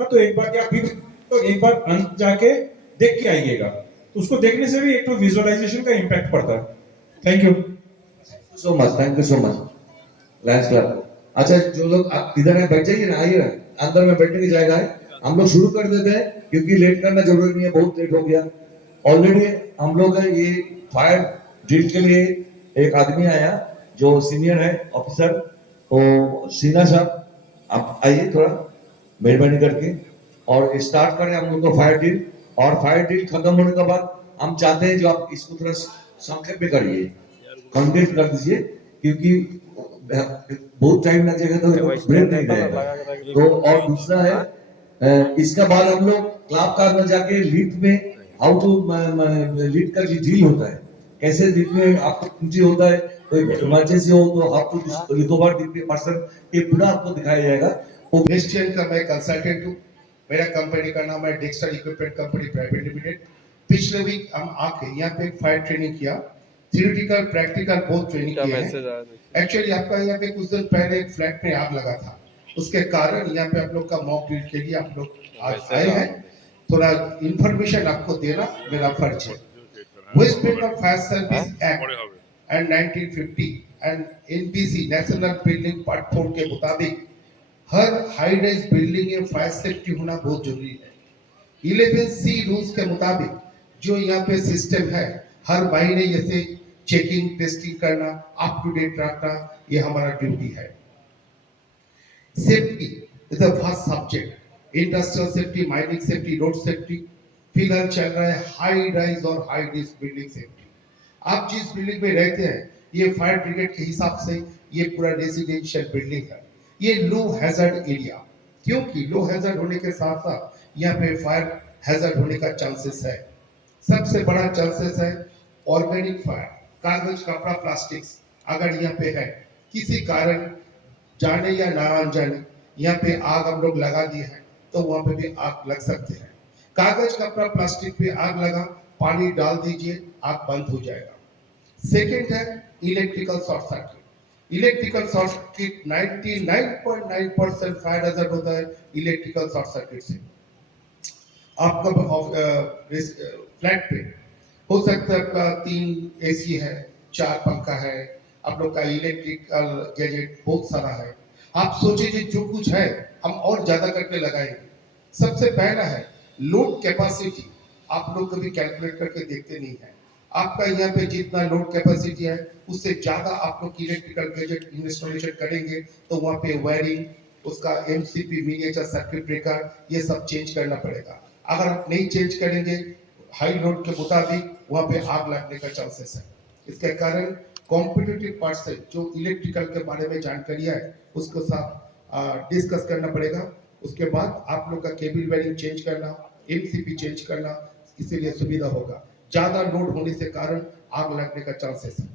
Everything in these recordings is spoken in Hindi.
ना तो एक बार या फिर तो एक बार अंत जाके देख के आइएगा, तो उसको देखने से भी एक तो विजुअलाइजेशन का इम्पैक्ट पड़ता है। Thank you so much, thank you so much. Lens club. अच्छा, जो लोग आप इधर है बैठ जाइए ना, आइए ना, अंदर में बैठने की जगह है। हम लोग शुरू कर देते हैं क्योंकि लेट करना जरूरी नहीं है, बहुत लेट हो गया ऑलरेडी। हम लोग का ये फायर ड्रिल के लिए एक आदमी आया जो सीनियर है ऑफिसर, तो सीना साहब आप आइए थोड़ा मेहरबानी करके और स्टार्ट करें हम लोग को फायर ड्रिल। और फायर ड्रिल खत्म होने के बाद हम चाहते हैं जो आप इसको थोड़ा संक्षेप में करिए, कंटेंट कर दीजिए, क्योंकि बहुत टाइम लग जाएगा तो ब्रेक नहीं रहेगा। तो और दूसरा है इसका बाद हम लोग क्लाब कार में जाके लिफ्ट में हाउ टू लिफ्ट का ड्रिल होता है, कैसे लिफ्ट में आपको पूंजी होता है, कोई इमरजेंसी हो तो हाउ टू रिकवर पर्सन, ये पूरा आपको दिखाया जाएगा। क्रिश्चियन का मैं कंसल्टेंट हूँ। मेरा कंपनी का नाम है Dexter equipment company private limited. पिछले वीक हम आके यहाँ पे फायर ट्रेनिंग किया, थियोरेटिकल प्रैक्टिकल बहुत ट्रेनिंग किया है। एक्चुअली आपका यहाँ पे कुछ दिन पहले एक फ्लैट में आग लगा था, उसके कारण यहाँ पे आप लोग का मॉक ड्रिल के लिए आप लोग आज आए हैं। थोड़ा इंफॉर्मेशन आपको देना मेरा फर्ज है। West Bengal fire service act and 1950 and NBC national building part 4 के मुताबिक हर हाई राइज बिल्डिंग में फायर सेफ्टी होना बहुत जरूरी है। 11C रूल्स के मुताबिक जो यहाँ पे सिस्टम है, हर महीने जैसे चेकिंग टेस्टिंग करना, अप टू डेट रखना, ये हमारा ड्यूटी है। Safety is the first subject. Industrial safety, mining safety, road safety. फिलहाल चल रहा है हाई राइज और हाई रिस्क बिल्डिंग सेफ्टी। आप जिस बिल्डिंग में रहते हैं, ये फायर ब्रिगेड के हिसाब से ये पूरा रेजिडेंशियल बिल्डिंग है, ये लो हैजर्ड एरिया, क्योंकि लो हैजर्ड होने के साथ साथ यहाँ पे फायर हैजर्ड होने का चांसेस है। सबसे बड़ा चांसेस है ऑर्गेनिक फायर, कागज, कपड़ा, प्लास्टिक्स अगर यहाँ पे है, किसी कारण जाने या ना अनजाने यहाँ पे आग हम लोग लगा दिए हैं, तो वहां पे भी आग लग सकते हैं। कागज, कपड़ा, प्लास्टिक पे आग लगा, पानी डाल दीजिए, आग बंद हो जाएगा। सेकेंड है electrical short circuit. Electrical short circuit 99.9% fire hazard होता है इलेक्ट्रिकल शॉर्ट सर्किट से। आपका फ्लैट पे हो सकता है आपका 3 एसी है, 4 पंखा है, आप लोग का इलेक्ट्रिकल गैजेट बहुत सारा है। आप सोचिए जो कुछ है हम और ज्यादा करके लगाएंगे। सबसे पहला है लोड कैपेसिटी। आप लोग कभी कैलकुलेट करके देखते नहीं है। आपका यहाँ पे जितना लोड कैपेसिटी है उससे ज्यादा आप लोग इलेक्ट्रिकल गैजेट इंस्टॉलेशन करेंगे, तो वहाँ पे वायरिंग, उसका एमसीपी, मिनिएचर सर्किट ब्रेकर, ये सब चेंज करना पड़ेगा। अगर आप नहीं चेंज करेंगे हाई लोड के मुताबिक, वहाँ पे आग लगने का चांसेस है। इसके कारण कॉम्पिटिटिव पार्ट से जो इलेक्ट्रिकल के बारे में जानकारी है उसको साथ डिस्कस करना पड़ेगा। उसके बाद आप लोग का केबल वायरिंग चेंज करना, एमसीपी चेंज करना, इसीलिए सुविधा होगा। ज्यादा लोड होने से कारण आग लगने का चांसेस है।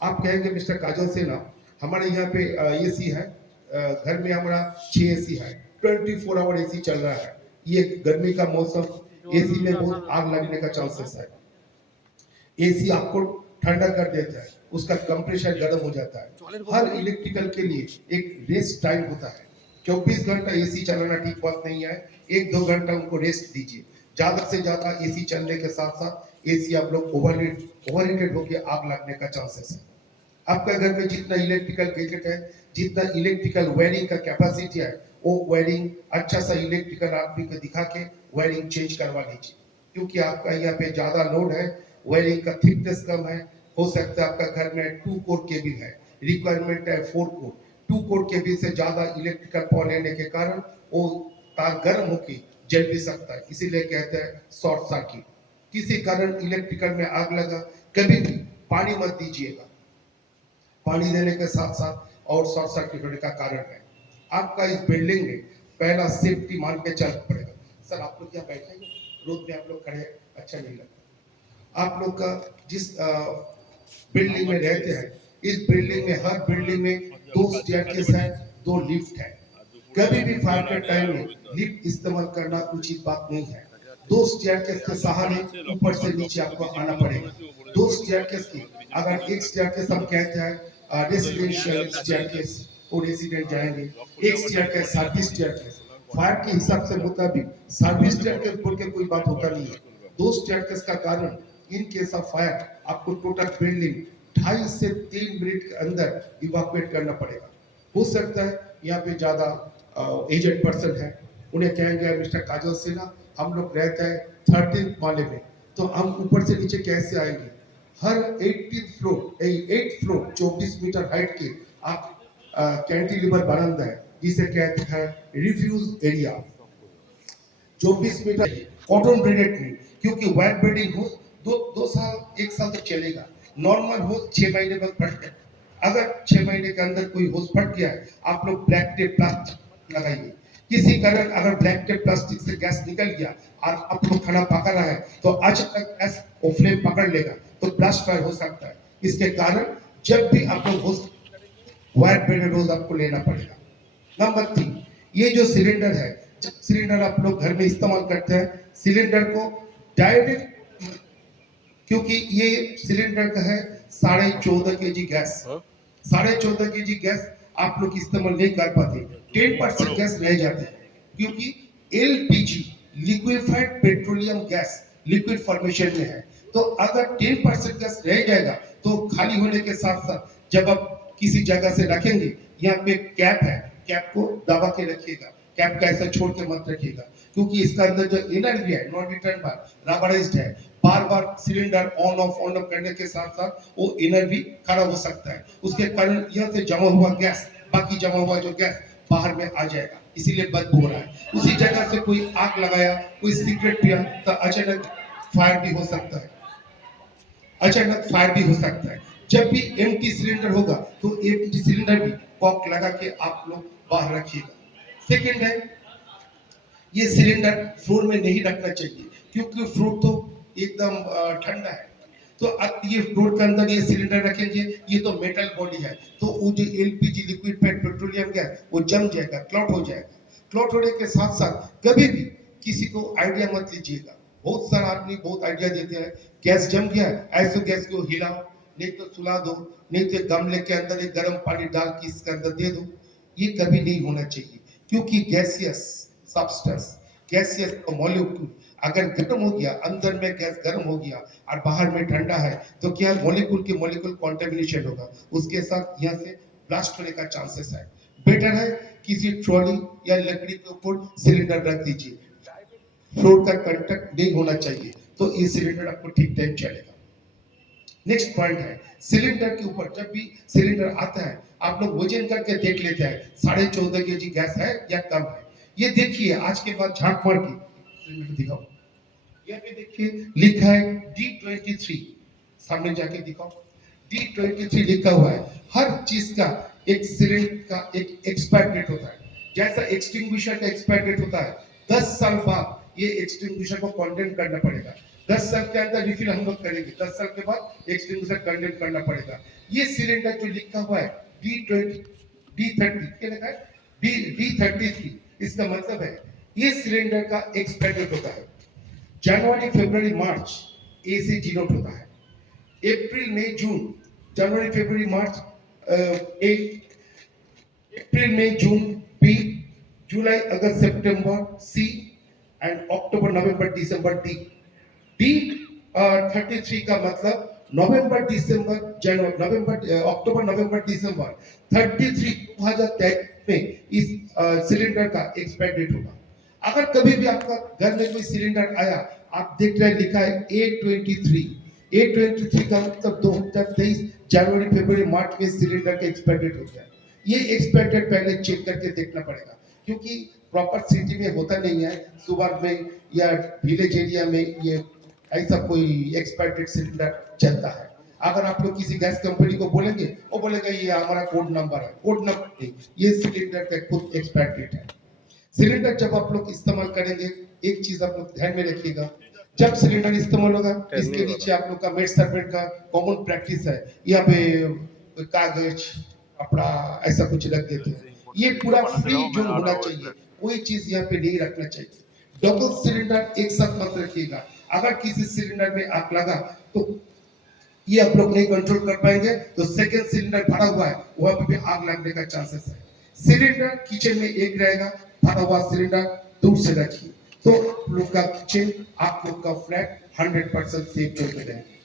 आप कहेंगे मिस्टर काजल से ना, हमारे यहाँ पे एसी है, घर में हमारा 6 एसी है, 24 आवर एसी चल रहा है। ये गर्मी का मौसम, एसी में बहुत आग लगने का चांसेस है। एसी आपको ठंडा कर देता है, उसका कंप्रेशर गर्म हो जाता है। हर इलेक्ट्रिकल के लिए एक रेस्ट टाइम होता है। 24 घंटा एसी चलाना ठीक बात नहीं है, 1-2 घंटा उनको रेस्ट दीजिए। ज्यादा से ज्यादा एसी चलने के साथ साथ एसी आप लोग ओवरहीटेड होकर आग लगने का चांसेस है। आपका घर में जितना इलेक्ट्रिकल गैजेट है, जितना इलेक्ट्रिकल वायरिंग का कैपेसिटी है, वो वायरिंग अच्छा सा इलेक्ट्रिकल आदमी को दिखा के वायरिंग चेंज करवा लीजिए। क्योंकि आपका यहाँ पे ज्यादा लोड है, वायरिंग का थिकनेस कम है, हो सकता है आपका घर में 2 कोर केबल है, रिक्वायरमेंट है 4 कोर। 2 कोर केबल से ज्यादा इलेक्ट्रिकल पावर लेने के कारण वो तार गर्म होकर जल भी सकता है, इसीलिए कहते हैं शॉर्ट सर्किट। किसी कारण इलेक्ट्रिकल में आग लगा, कभी भी पानी मत दीजिएगा, पानी देने के साथ साथ और शॉर्ट सर्किट होने का कारण है। आपका इस बिल्डिंग में पहला सेफ्टी मान के चलना पड़ेगा। सर आप लोग क्या बैठेंगे, रोड में आप लोग खड़े अच्छा नहीं लगता। आप लोग का जिस बिल्डिंग में रहते हैं, इस बिल्डिंग में हर बिल्डिंग में 2 स्टेयरकेस है, 2 लिफ्ट है। कभी भी फायर के टाइम में लिफ्ट इस्तेमाल करना उचित बात नहीं है। 2 स्टेयरकेस के सहारे ऊपर से नीचे आपको आना पड़ेगा। 2 स्टेयरकेस की, अगर एक स्टेयरकेस हम कहते हैं रेसिडेंशियल स्टेयरकेस, वो रेसिडेंट जाएंगे, एक स्टेयरकेस सर्विस स्टेयरकेस, फायर के हिसाब से मुताबिक सर्विस स्टेटस बोल के कोई बात होता नहीं है। दो स्टेटस का कारण इन केस ऑफ फायर आपको टोटल बिल्डिंग 2.5 से 3 मिनट के अंदर इवाकुएट करना पड़ेगा। हो सकता है यहाँ पे ज्यादा एजेड पर्सन है, उन्हें कहेंगे मिस्टर काजल सिन्हा हम लोग रहते हैं 13 माले में, तो हम ऊपर से नीचे कैसे आएंगे। हर 8th फ्लोर 24 मीटर हाइट के आप कैंटिलीवर बरामदा है जिसे कहते हैं refuge area. 24 meter cotton braided नहीं, क्योंकि वाइट ब्रेडिंग हो दो साल 1 साल तक चलेगा। नॉर्मल हो 6 महीने बाद फट गया। अगर 6 महीने के अंदर कोई होस फट गया है, आप लोग ब्लैक टेप प्लास्टिक लगाइए। किसी कारण अगर ब्लैक टेप प्लास्टिक से गैस निकल गया और आप लोग खाना पका रहा है तो अचानक गैस वो फ्लेम पकड़ लेगा तो ब्लास्ट फायर हो सकता है। इसके कारण जब भी आप लोग होस वाइट ब्रेडेड होस आपको लेना पड़ेगा। नंबर 3, ये जो सिलेंडर है, जब सिलेंडर आप लोग घर में इस्तेमाल करते हैं, सिलेंडर को डायरेक्ट, क्योंकि ये सिलेंडर का है 14.5 kg गैस, 14.5 kg गैस आप लोग इस्तेमाल नहीं कर पाते, 10% गैस रह जाते हैं, क्योंकि LPG liquefied petroleum gas liquid formation में है। तो अगर 10% गैस रह जाएगा तो खाली होने के साथ साथ जब आप किसी जगह से रखेंगे, यहाँ पे कैप है, कैप को दबा के रखिएगा, कैप का ऐसा छोड़ के मत रखिएगा, क्योंकि इसका अंदर जो एनर्जी है नॉन रिटर्न बार रबराइज्ड है, बार बार सिलेंडर ऑन ऑफ करने के साथ साथ वो एनर्जी खराब हो सकता है। उसके कारण यहाँ से जमा हुआ गैस, बाकी जमा हुआ जो गैस बाहर में आ जाएगा, इसीलिए बदबू हो रहा है। उसी जगह से कोई आग लगाया, कोई सिगरेट पिया तो अचानक फायर भी हो सकता है, अचानक फायर भी हो सकता है। जब भी एम्प्टी सिलेंडर होगा तो एम्प्टी सिलेंडर भी कॉक लगा के आप लोग बाहर रखिएगा। सेकंड है, ये सिलेंडर फ्लोर में नहीं रखना चाहिए, क्योंकि फ्लोर तो एकदम ठंडा है, तो अब ये फ्लोर के अंदर ये सिलेंडर रखेंगे, ये तो मेटल बॉडी है, तो वो जो एलपीजी लिक्विड पेट्रोलियम गैस वो जम जाएगा, क्लॉट हो जाएगा। क्लॉट होने के साथ साथ कभी भी किसी को आइडिया मत लीजिएगा। बहुत सारा आदमी बहुत आइडिया देते हैं, गैस जम गया है, ऐसे गैस को हिलाओ, नहीं तो सुला दो, नहीं तो गमले के अंदर एक गर्म पानी डाल के इसके अंदर दे दो। ये कभी नहीं होना चाहिए, क्योंकि गैसियस सब्सटेंस, गैसियस मॉलिक्यूल अगर गर्म हो गया, अंदर में गैस गर्म हो गया और बाहर में ठंडा है, तो क्या मॉलिक्यूल के मॉलिक्यूल कॉन्टेमिनेशन होगा, उसके साथ यहाँ से ब्लास्ट होने का चांसेस है। बेटर है किसी ट्रॉली या लकड़ी के ऊपर सिलेंडर रख दीजिए, फ्लोर का कांटेक्ट नहीं होना चाहिए, तो ये सिलेंडर आपको ठीक टाइम चलेगा। नेक्स्ट पॉइंट है, सिलेंडर के ऊपर जब भी सिलेंडर आता है आप लोग वजन करके देख लेते हैं 14.5 kg गैस है या कम है। ये देखिए, आज के बाद झांक मार के सिलेंडर दिखाओ, यहाँ पे देखिए लिखा है D23, सामने जाके दिखाओ, D23 लिखा हुआ है। हर चीज का एक सिलेंडर का एक एक्सपायर डेट होता है, जैसा एक्सटिंग्विशर का एक्सपायर डेट होता है, 10 साल बाद ये एक्सटिंग्विशर को कंडेम करना पड़ेगा। 10 साल के अंदर रिफिल हम लोग करेंगे, 10 साल के बाद एक्सटिंग्विशर कंडेम करना पड़ेगा। ये सिलेंडर जो लिखा हुआ है D30 क्या लिखा है, D33, इसका मतलब है ये सिलेंडर का एक्सपायर डेट होता है। जनवरी फरवरी मार्च ए से जीरो होता है, अप्रैल मई जून, जनवरी फरवरी मार्च ए, अप्रैल मई जून बी, जुलाई अगस्त सितंबर सी एंड अक्टूबर नवंबर दिसंबर डी। D33 का मतलब नवंबर दिसंबर जनवरी, नवंबर अक्टूबर नवंबर दिसंबर 2023 में इस सिलेंडर का एक्सपायर डेट होगा। अगर कभी भी आपका घर में कोई सिलेंडर आया, आप देख रहे हैं लिखा है A23 का मतलब 2023 जनवरी फरवरी मार्च में सिलेंडर का एक्सपायर डेट हो गया। ये एक्सपायर डेट पहले चेक करके देखना पड़ेगा, क्योंकि प्रॉपर सिटी में होता नहीं है, सुबह में या विलेज एरिया में ये ऐसा कोई एक्सपायर डेट सिलेंडर चलता है। अगर आप लोग किसी गैस कंपनी को बोलेंगे, वो बोलेगा ये हमारा कोड नंबर है, कोड नंबर नहीं, ये सिलेंडर का खुद एक्सपायर डेट है। सिलेंडर जब आप लोग इस्तेमाल करेंगे, एक चीज आप लोग ध्यान में रखिएगा, जब सिलेंडर इस्तेमाल होगा इसके नीचे आप लोग का मेड सर्वेंट का कॉमन प्रैक्टिस है, यहाँ पे कागज कपड़ा ऐसा कुछ रख देते हैं। ये पूरा फ्री जोन होना चाहिए, कोई चीज यहाँ पे नहीं रखना चाहिए। डबल सिलेंडर एक साथ मत रखिएगा, अगर किसी सिलेंडर में आग लगा तो ये आप लोग नहीं कंट्रोल कर पाएंगे, तो सेकंड सिलेंडर भरा हुआ है वहां पे भी आग लगने का चांसेस है। सिलेंडर किचन में एक रहेगा, भरा हुआ सिलेंडर दूर से रखिए, तो आप लोग का किचन, आप लोग का फ्लैट 100% सेफ जोन में रहेंगे।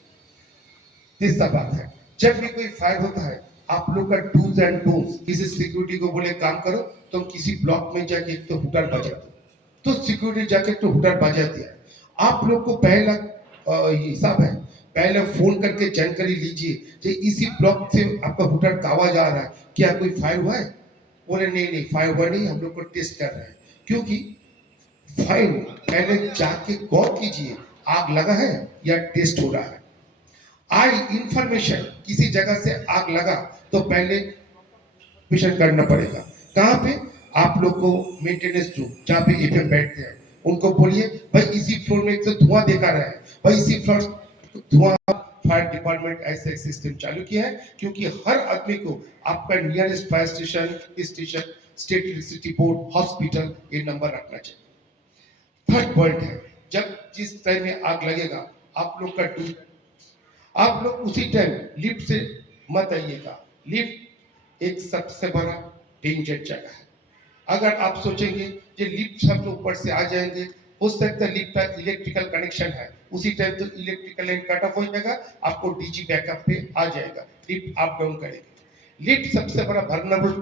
तीसरा बात है, जब भी कोई फायर होता है, आप लोग का डूज एंड डोंट्स, किसी सिक्योरिटी को बोले काम करो, तुम किसी ब्लॉक में जाके एक तो हुटर बजा दो, तो सिक्योरिटी जाके तो हुटर बजा दिया। आप लोग को पहला हिसाब है, पहले फोन करके जानकारी लीजिए कि इसी ब्लॉक से आपका हुटर का आवाज आ रहा है, क्या कोई फायर हुआ है? बोले नहीं नहीं फायर हुआ नहीं, हम लोग को टेस्ट कर रहे हैं। क्योंकि फायर पहले जाके गौर कीजिए, आग लगा है या टेस्ट हो रहा है। आई इंफॉर्मेशन, किसी जगह से आग लगा तो पहले मिशन करना पड़ेगा। कहाँ पे? आप लोग को मेंटेनेंस रूम, जहाँ पे एफएम बैठते हैं, उनको बोलिए भाई इसी फ्लोर में एक तो धुआं देखा रहा है, भाई इसी फ्लोर धुआं। फायर डिपार्टमेंट ऐसा एक सिस्टम चालू किया है, क्योंकि हर आदमी को आपका nearest fire station, state electricity board, hospital, ये नंबर रखना चाहिए। थर्ड पॉइंट है, जब जिस टाइम में आग लगेगा, आप लोग का आप लोग उसी टाइम लिफ्ट से मत आइएगा। लिफ्ट एक सबसे बड़ा डेंजर जगह है। अगर आप सोचेंगे कि लिफ्ट हम लोग ऊपर से आ जाएंगे, हो सकता है लिफ्ट का इलेक्ट्रिकल कनेक्शन है, उसी टाइम तो इलेक्ट्रिकल लाइन कट ऑफ हो जाएगा, आपको डीजी बैकअप पे आ जाएगा, लिफ्ट अप डाउन करेगी। लिफ्ट सबसे बड़ा वल्नरेबल,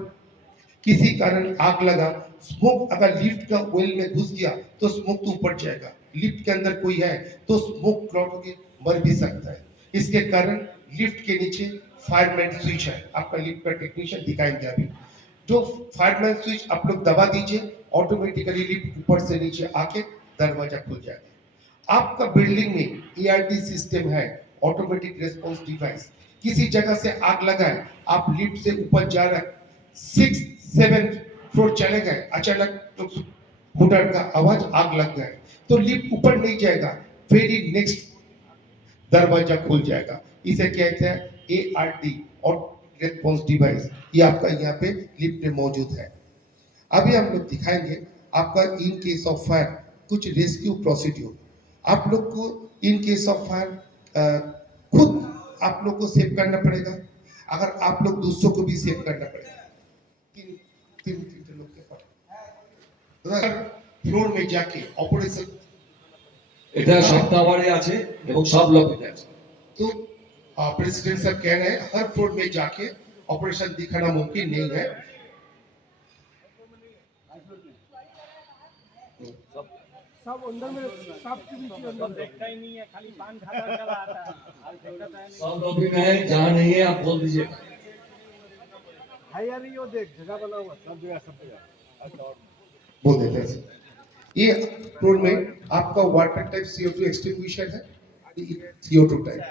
किसी कारण आग लगा, स्मोक अगर लिफ्ट का वेल में घुस गया तो स्मोक तो ऊपर जाएगा, लिफ्ट के अंदर कोई है तो स्मोक क्लॉट होकर मर भी सकता है। इसके कारण लिफ्ट के नीचे फायरमैन स्विच है, आपका लिफ्ट का टेक्नीशियन दिखाएंगे अभी। जो फायरमैन स्विच आप लोग दबा दीजिए, ऑटोमेटिकली लिफ्ट ऊपर से नीचे आके दरवाजा खुल जाएगा। आपका बिल्डिंग में एआरडी सिस्टम है, ऑटोमेटिक रेस्पॉन्स डिवाइस। किसी जगह से आग लगा है, आप लिफ्ट से ऊपर जा रहे हैं, 6-7 फ्लोर चले गए, अचानक तो हुटर का आवाज, आग लग गया, तो लिफ्ट ऊपर नहीं जाएगा, वेरी नेक्स्ट दरवाजा खुल जाएगा। इसे कहते हैं एआरडी, और रेस्पॉन्स डिवाइस, ये आपका यहाँ पे लिफ्ट में मौजूद है। अभी हम लोग दिखाएंगे आपका इन केस ऑफ फायर कुछ रेस्क्यू प्रोसीड्यूर। आप लोग को इन केस ऑफ फायर खुद आप लोग को सेव करना पड़ेगा, अगर आप लोग दूसरों को भी सेव करना पड़ेगा। तीन लोग के पास फ्लोर में जाके ऑपरेशन, এটা সব টাওয়ারে আছে এবং সব লবিতে আছে। तो प्रेसिडेंट साहब कह रहे हैं हर फ्लोर में जाके ऑपरेशन दिखाना मुमकिन नहीं है। सब अंदर में सब अंदर देखता ही नहीं है, खाली पान खाता चला आता है, देखता है नहीं। सब लॉबी में है, जहाँ नहीं है आप बोल दीजिए। है या नहीं, वो देख जगह बना हुआ सब जगह। बोल देते हैं ये फ्लोर में आपका वाटर टाइप CO2 एक्सटिंग्विशर है, CO2 type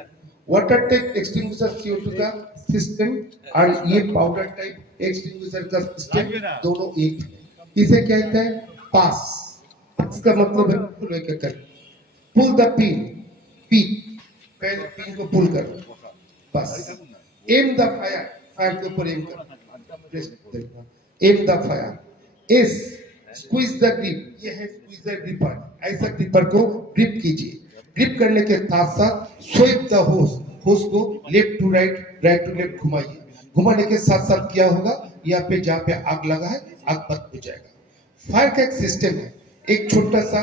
water type extinguisher CO2 का सिस्टम, और ये पाउडर टाइप एक्सटिंग्विशर का सिस्टम, दोनों एक है। इसे कहते हैं पास। इसका मतलब है पुल द पिन, पहले पिन को पुल करो, बस। एम द फायर, फायर के ऊपर एम करो, aim the fire. S squeeze the grip, ये है स्क्वीज द ग्रिपर, ऐसा ग्रिपर को ग्रिप कीजिए। ग्रिप करने के साथ साथ स्वीप द होस, होस को left to right, right to left घुमाइए। घुमाने के साथ साथ क्या होगा, यहाँ पे जहाँ पे आग लगा है आग बंद हो जाएगा। फायर का एक सिस्टम है, एक छोटा सा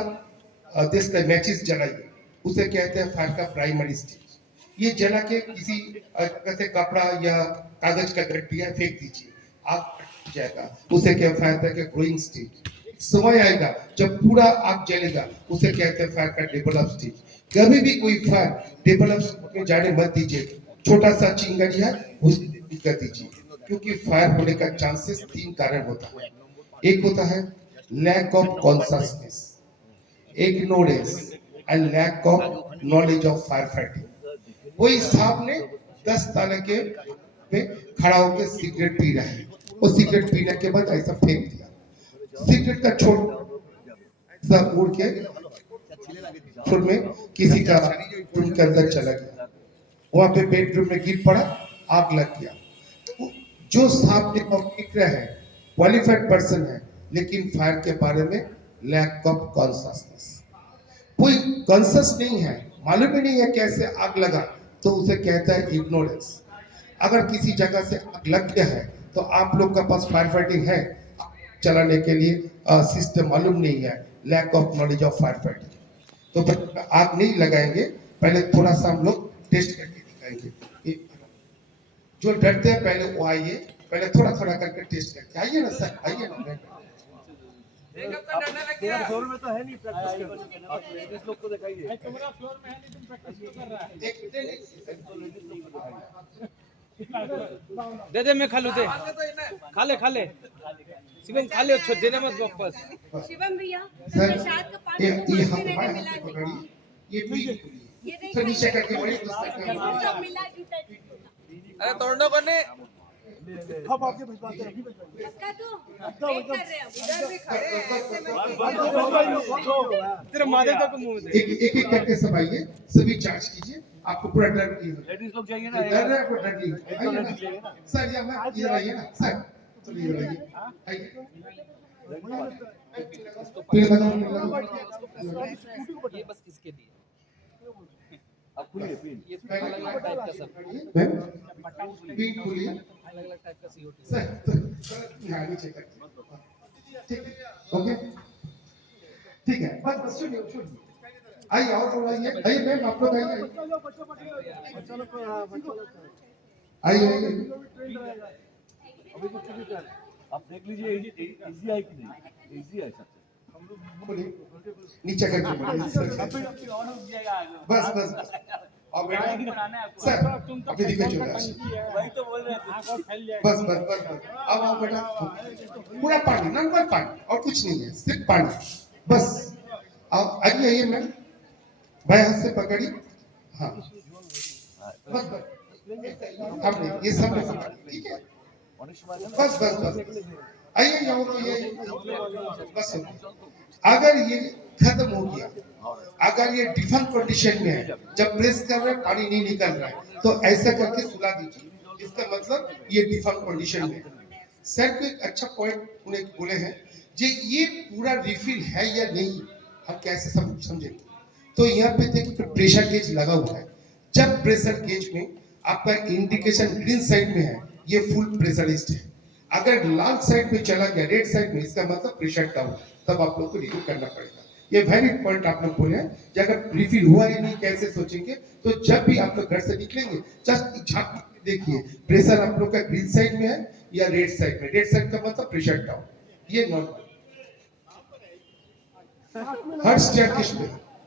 देश का मैचिस जलाइए, उसे कहते हैं फायर का प्राइमरी स्टेज। ये जला के किसी कैसे कपड़ा या कागज का गट्टिया फेंक दीजिए, आग हट जाएगा, उसे क्या फायर का ग्रोइंग स्टेज। समय आएगा जब पूरा आग जलेगा, उसे कहते हैं फायर का डेवलप स्टेज। कभी भी कोई फायर डेवलप में जाने मत दीजिए, छोटा सा चिंगारी है उसे कर दीजिए, क्योंकि फायर होने का चांसेस 3 कारण होता है। एक होता है lack of consciousness, ignorance and lack of knowledge of fire fighting. कोई साहब ने 10 ताले के पे खड़ा होकर सिगरेट पी रहा है, वो सिगरेट पीने के बाद ऐसा फेंक दिया, सिगरेट का छोटा उड़ के फ्लोर में किसी का रूम के अंदर चला गया, वहां पे बेडरूम में गिर पड़ा, आग लग गया। तो जो साहब ने पकड़ रहा है क्वालिफाइड पर्सन है, लेकिन फायर के बारे में लैक ऑफ कॉन्शसनेस, कोई कॉन्शियस नहीं है, मालूम ही नहीं है कैसे आग लगा, तो उसे कहता है इग्नोरेंस। अगर किसी जगह से आग लग गया है तो आप लोग का पास फायर फाइटिंग है, चलाने के लिए सिस्टम मालूम नहीं है, lack of knowledge of fire fighting. तो फिर आग नहीं लगाएंगे, पहले थोड़ा सा हम लोग टेस्ट करके दिखाएंगे। जो डरते हैं पहले वो आइए, पहले थोड़ा थोड़ा करके टेस्ट करके आइए ना सर, आइए ना। तेरा फ्लोर में तो है नहीं प्रैक्टिस कर, आप लेडीज लोग को दिखाइए। तुम्हारा फ्लोर में है नहीं, तुम प्रैक्टिस क्यों कर रहा है? दे मैं खा लूं, दे खा ले शिवम, खा ले, छोड़ देना मत वापस। शिवम भैया सर प्रसाद का पानी ये हम मिला हमारे हाथ से पकड़िए, ये पी तो नीचे करके बोलिए सब मिला जुटा अरे तोड़ना करने अब आपके भिजवाते हैं, अभी भिजवाते पक्का तो वेट कर रहे हैं इधर भी खड़े हैं ऐसे में हैं। तेरे मादर तक मुंह दे। एक एक करके सब आइए, सभी चार्ज कीजिए, आपको पूरा डर नहीं होगा। लेडीज लोग जाइए ना, डर है आपको, डर नहीं होगा। आइए ना सर, ये मैं इधर आइए ना सर, चलिए इधर आइए, आइए फिर लगाओ। ये बस किसके लिए? अब खुलिए पिन, ये पहले अलग-अलग टाइप का सब, मैम पिन खोलिए अलग-अलग टाइप का CO2। सर, यहाँ नीचे करके, ठीक है, ओके, ठीक है, बस सुनिए, आइए और आइए मैम, आप लोग आइए, आइए आप देख लीजिए इजी है कि नहीं, इजी है सबसे। खोलिए, नीचे करके बोलिए, बस और बेटा सर अपनी दिक्कत जो है, वही तो बोल रहे थे। बस अब आओ बेटा, पूरा पानी, नॉर्मल पानी और कुछ नहीं है, सिर्फ पानी, बस आप आइए मैम, भाई हाथ से पकड़िए, हाँ बस अब नहीं, ये सब ठीक है, बस आइए बस। अगर ये खत्म हो गया, अगर ये डिफॉल्ट कंडीशन में है, जब प्रेस कर रहे हैं पानी नहीं निकल रहा है, तो ऐसा करके सुला दीजिए, इसका मतलब ये डिफॉल्ट कंडीशन में है। सर को एक अच्छा पॉइंट उन्हें बोले हैं, जे ये पूरा रिफिल है या नहीं, हम कैसे समझेंगे? तो यहाँ पे देखिए प्रेशर गेज लगा हुआ है, जब प्रेशर गेज में आपका इंडिकेशन ग्रीन साइड में है, ये फुल प्रेशराइज्ड है। अगर लाल साइड में चला गया, रेड साइड में, इसका मतलब प्रेशर डाउन, तब आप लोग को रिव्यू करना पड़ेगा। ये वैलिड पॉइंट आप लोग बोले हैं कि अगर रिफिल हुआ या नहीं कैसे सोचेंगे, तो जब भी आप लोग घर से निकलेंगे जस्ट झांक देखिए प्रेशर आप लोग का ग्रीन साइड में है या रेड साइड में। रेड साइड का मतलब प्रेशर डाउन, ये नॉर्मल। हर स्टेयरकेस पे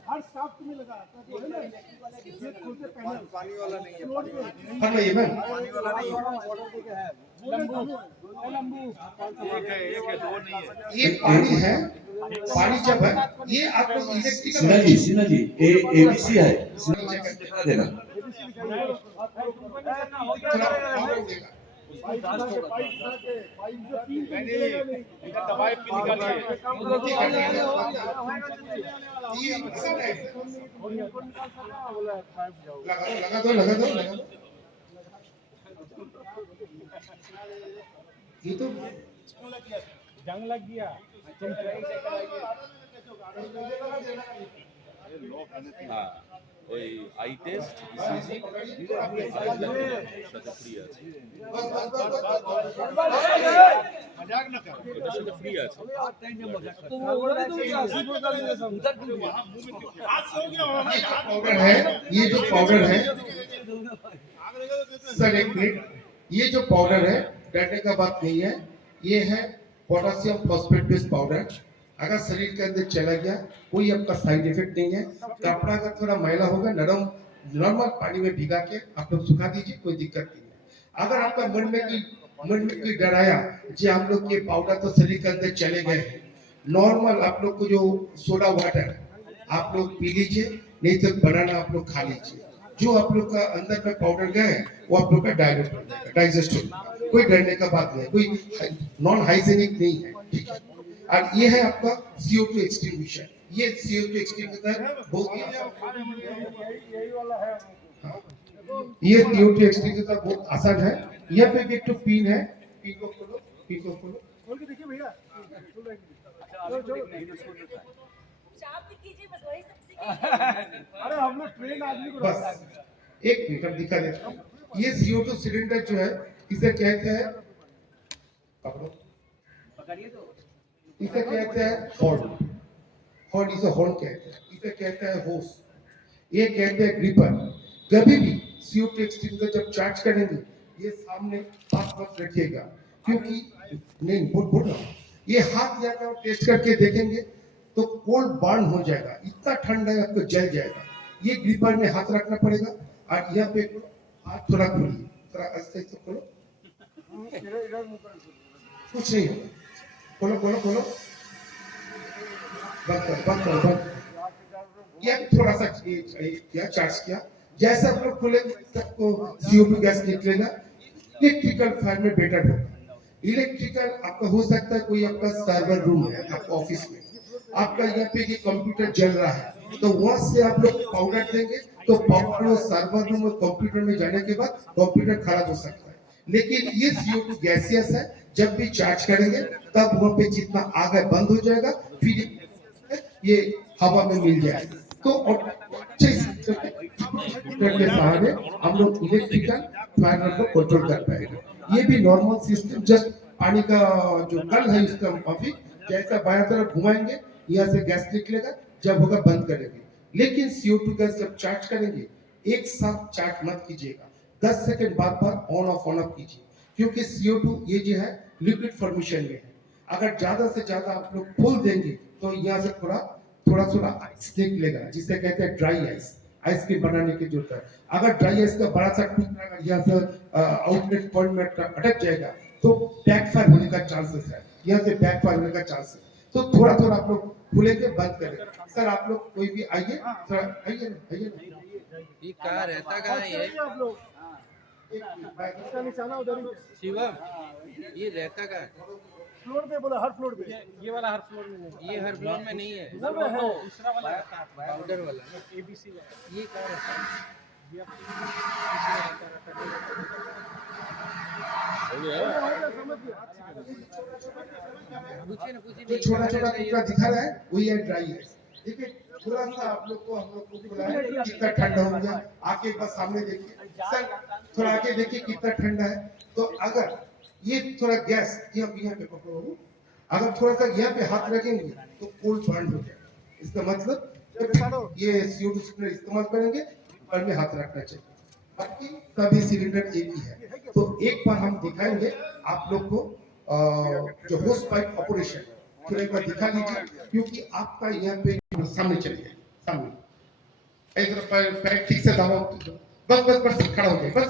हर शाफ्ट में लगा तो है ना, ये खोलते पहले पानी वाला नहीं है, फरमाइए मैम। पानी वाला नहीं है, लंबू एक है दो नहीं है। ये पानी है, पानी जब है, ये आप लोग सिन्हा जी ABC है, सिन्हा जी दिखा देना। दवाई पी लगा दो। ये तो जंग लग गया, तुम হ্যাঁ ওই আই টেস্ট ইসিজি সাথে ফ্রি আছে, এটার সাথে ফ্রি আছে। पाउडर है, ये जो पाउडर है सर, एक मिनट, ये जो पाउडर है डरने का बात नहीं है, ये है पोटेशियम फॉस्फेट बेस्ड पाउडर। अगर शरीर के अंदर चला गया कोई आपका साइड इफेक्ट नहीं है। कपड़ा का थोड़ा मैला होगा, नॉर्मल पानी में भिगा के आप लोग सुखा दीजिए, कोई दिक्कत नहीं है। अगर आपका मन में कोई डर आया जी हम लोग ये पाउडर तो शरीर के अंदर चले गए, नॉर्मल आप लोग को जो सोडा वाटर आप लोग पी लीजिए, नहीं तो बनाना आप लोग खा लीजिए। जो आप लोग का अंदर में पाउडर गए हैं वो आप लोग का डाइजेस्ट हो जाएगा, कोई डरने का बात नहीं, कोई नॉन हाइजीनिक नहीं है, ठीक है। और ये है आपका CO2 एक्सटिंग्विशर। ये CO2 एक्सटिंग्विशर बहुत यही वाला है। ये CO2 एक्सटिंग्विशर बहुत आसान है। यहाँ पे एक तो पिन है, पिन को खोलो, खोल के देखिए भैया, शाफ्ट कीजिए बस, वही सबसे अरे हम लोग ट्रेन आदमी को बस एक मिनट अब दिखा देता हूँ। ये CO2 सिलेंडर जो है इसे कहते हैं, पकड़ो, पकड़िए तो इसे कहते हैं हॉर्न, हॉर्न इसे हॉर्न कहते हैं, इसे कहते हैं होस, ये कहते हैं ग्रिपर। कभी भी CO2 एक्सटिंग्विशर जब चार्ज करेंगे ये सामने पास मत रखिएगा, क्योंकि नहीं बोल रहा हूं, ये हाथ यहाँ का टेस्ट करके देखेंगे तो कोल्ड बर्न हो जाएगा, इतना ठंडा है आपको जल जाएगा। ये ग्रिपर में हाथ रखना पड़ेगा और यहाँ पे हाथ थोड़ा खोलिए, थोड़ा ऐसे तो खोलो, कुछ नहीं होगा, खोलो खोलो खोलो, बंद। ये थोड़ा सा किया, चार्ज किया, जैसा आप लोग खोलेंगे सबको CO2 गैस निकलेगा। इलेक्ट्रिकल फैन में बेटर होगा। इलेक्ट्रिकल आपका हो सकता है कोई आपका सर्वर रूम है आपका ऑफिस में, आपका यहाँ पे ये कंप्यूटर चल रहा है, तो वहां से आप लोग पाउडर देंगे तो पाउडर सर्वर रूम और कंप्यूटर में जाने के बाद कंप्यूटर खराब हो सकता है। लेकिन ये CO2 गैसियस है, जब भी चार्ज करेंगे तब वहां पे जितना आग है बंद हो जाएगा, फिर ये हवा में मिल जाएगा। तो अच्छे के सहारे हम लोग इलेक्ट्रिकल फैन को कंट्रोल कर पाएंगे। ये भी नॉर्मल सिस्टम, जस्ट पानी का जो नल है उसका काफी जैसा बाएं तरफ घुमाएंगे यहाँ से गैस निकलेगा, जब होगा बंद करेंगे। लेकिन CO2 गैस जब चार्ज करेंगे एक साथ चार्ज मत कीजिएगा, 10 सेकंड बाद ऑन ऑफ कीजिए, क्योंकि CO2 ये जो है लिक्विड फॉर्मेशन में है। अगर ज्यादा से ज्यादा आप लोग फुल देंगे तो यहाँ से थोड़ा आइस निकलेगा, जिसे कहते हैं ड्राई आइस, आइसक्रीम बनाने की जरूरत है। अगर ड्राई आइस का बड़ा सा टुकड़ा अगर यहाँ से आउटलेट पॉइंट में अटक जाएगा तो बैकफायर होने का चांसेस है, यहाँ से बैकफायर होने का चांस है। तो थोड़ा आप लोग खुलेंगे बंद करेंगे। सर आप लोग कोई भी आइए, थोड़ा आइए ना। ये कहाँ रहता कहाँ है ये? आप लोग इसका निशाना उधर ही शिवम, ये रहता कहाँ है? फ्लोर पे बोला, हर फ्लोर पे। ये वाला हर फ्लोर में नहीं, ये हर फ्लोर में नहीं है, इधर में है। दूसरा वाला रहता है, पाउडर वाला ABC वाला। ये कहाँ रहता है? ये समझ गया। पूछिए ना, पूछिए। जो छोटा टुकड़ा दिखा रहा है वही है ड्राई आइस। देखिए थोड़ा सा आप लोग को हम लोग को खुला है, कितना ठंडा हो गया, आके एक बार सामने देखिए सर, थोड़ा आके देखिए कितना ठंडा है। तो अगर ये थोड़ा गैस यहाँ पे पकड़ो, अगर थोड़ा सा यहाँ पे हाथ रखेंगे तो कोल्ड बर्न हो जाएगा। इसका मतलब जब ये CO2 सिलेंडर इस्तेमाल करेंगे ऊपर में हाथ रखना चाहिए। बाकी सभी सिलेंडर एक ही है। तो एक बार हम दिखाएंगे आप लोग को जो होस पाइप ऑपरेशन, थोड़ा एक बार दिखा लीजिए, क्योंकि आपका यहाँ पे सामने चलिए, सामने इधर पैर ठीक से दबाओ, बस खड़ा हो गए, बस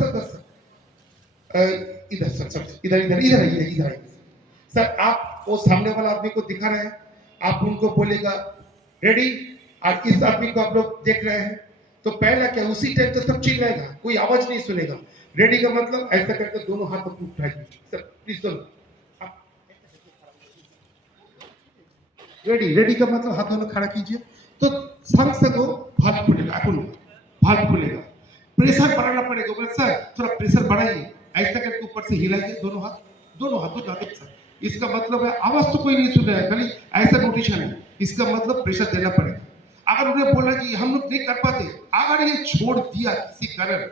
इधर सर इधर आइए सर। आप वो सामने वाला आदमी को दिखा रहे हैं, आप उनको बोलेगा रेडी, और इस आदमी को आप लोग देख रहे हैं, तो पहला क्या उसी टाइम तो सब चिल्लाएगा, कोई आवाज नहीं सुनेगा। रेडी का मतलब ऐसा करके दोनों हाथ को उठाइए सर, प्लीज दोनों। रेडी का मतलब हाथ दोनों खड़ा कीजिए, तो सर से दो हाथ खुलेगा, हाथ खुलेगा, प्रेशर बढ़ाना पड़ेगा। बोले सर थोड़ा प्रेशर बढ़ाइए, ऐसा करके ऊपर से हिलाइए दोनों हाथ तो जाते सर। इसका मतलब है आवाज तो कोई नहीं सुन रहा है, खाली ऐसा नोटिशन है, इसका मतलब प्रेशर देना पड़ेगा। अगर उन्हें बोला कि हम लोग नहीं कर पाते, अगर ये छोड़ दिया किसी कारण,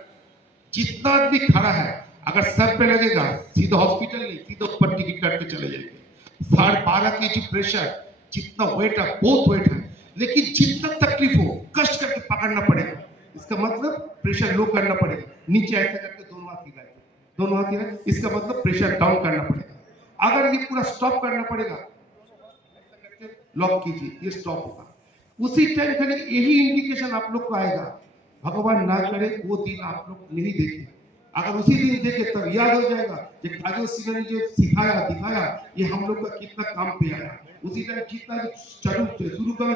जितना आदमी खड़ा है अगर सर पे लगेगा सीधा हॉस्पिटल नहीं, सीधा ऊपर टिकट काट के चले जाएंगे। 12.5 kg प्रेशर, जितना वेट है बहुत वेट है, लेकिन जितना तकलीफ हो कष्ट करके पकड़ना पड़ेगा। इसका मतलब प्रेशर लो करना पड़ेगा, नीचे ऐसा करके दोनों हाथ हिलाए, इसका मतलब प्रेशर डाउन करना पड़ेगा। अगर ये पूरा स्टॉप करना पड़ेगा, लॉक कीजिए, ये स्टॉप होगा। उसी टाइम खाली यही इंडिकेशन आप लोग को आएगा। भगवान ना करे वो दिन आप लोग नहीं देखे, अगर उसी दिन देखे तब याद हो जाएगा कि काजल सिंह ने जो सिखाया दिखाया ये हम लोग का कितना काम पे आया। उसी टाइम जितना शुरू करो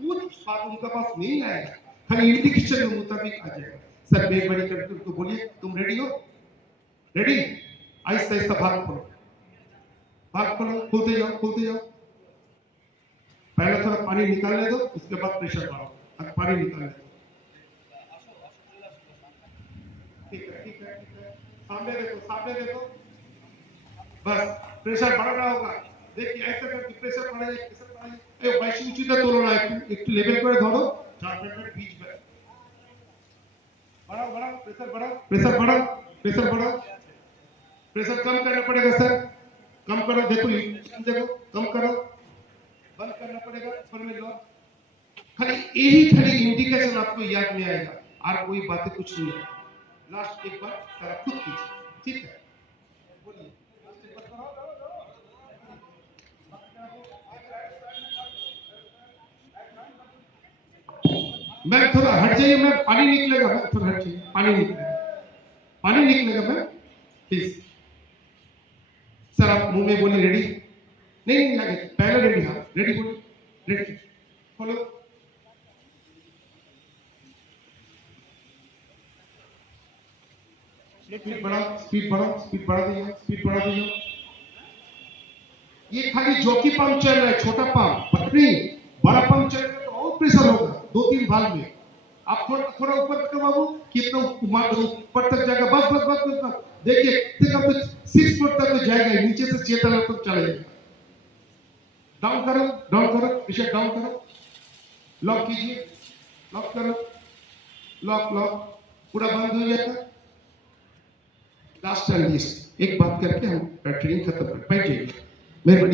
कुछ बात उनका पास नहीं आएगा, खाली इंडिकेशन के मुताबिक आ जाएगा। सर एक बड़ी करके तो बोलिए तुम रेडी हो? रेडी? आहिस्ता आहिस्ता भाग खोलो, खुलते जाओ। पहले थोड़ा पानी निकालने दो, उसके बाद प्रेशर बढ़ाओ, पानी निकालने दो। ठीक है। सामने देखो, बस प्रेशर बढ़ रहा होगा। देखिए ऐसा करके प्रेशर बढ़ाइए। ए बेশি উঁচুতে তোলো না, একটু লেভেল করে ধরো, 4 মিনিট बीच में बढ़ाओ, प्रेशर बढ़ाओ। प्रेशर कम करना पड़ेगा सर, कम करो, देखो कम करो, बंद करना पड़ेगा फॉर्मेट लॉक। खाली यही खाली इंडिकेशन आपको याद में आएगा और कोई बातें कुछ नहीं है। लास्ट एक बार जरा खुद कीजिए, ठीक है? बोलिए। मैम थोड़ा हट जाइए मैम, पानी निकलेगा मैम, थोड़ा हट जाइए, पानी निकलेगा मैम, प्लीज। सर आप मुंह में बोलिए रेडी। नहीं आगे पहले रेडी, हाँ रेडी बोलिए, रेडी फॉलो। स्पीड बढ़ा दीजिए। ये खाली जॉकी पंप चल रहा है, छोटा पंप बट नहीं, बड़ा पंप चल रहा है तो और प्रेशर होगा 2-3 भाग में। आप थोड़ा ऊपर तक बाबू, कितना ऊपर तक जाएगा, बस देखिए तक 6 फुट तक तो जाएगा, नीचे से 6 तक तक चलेगा। डाउन करो पीछे डाउन करो, लॉक कीजिए, लॉक करो, लॉक पूरा बंद हो जाएगा। लास्ट एंड लिस्ट एक बात करके हम ट्रेनिंग खत्म कर बैठ जाइए। मेहरबानी।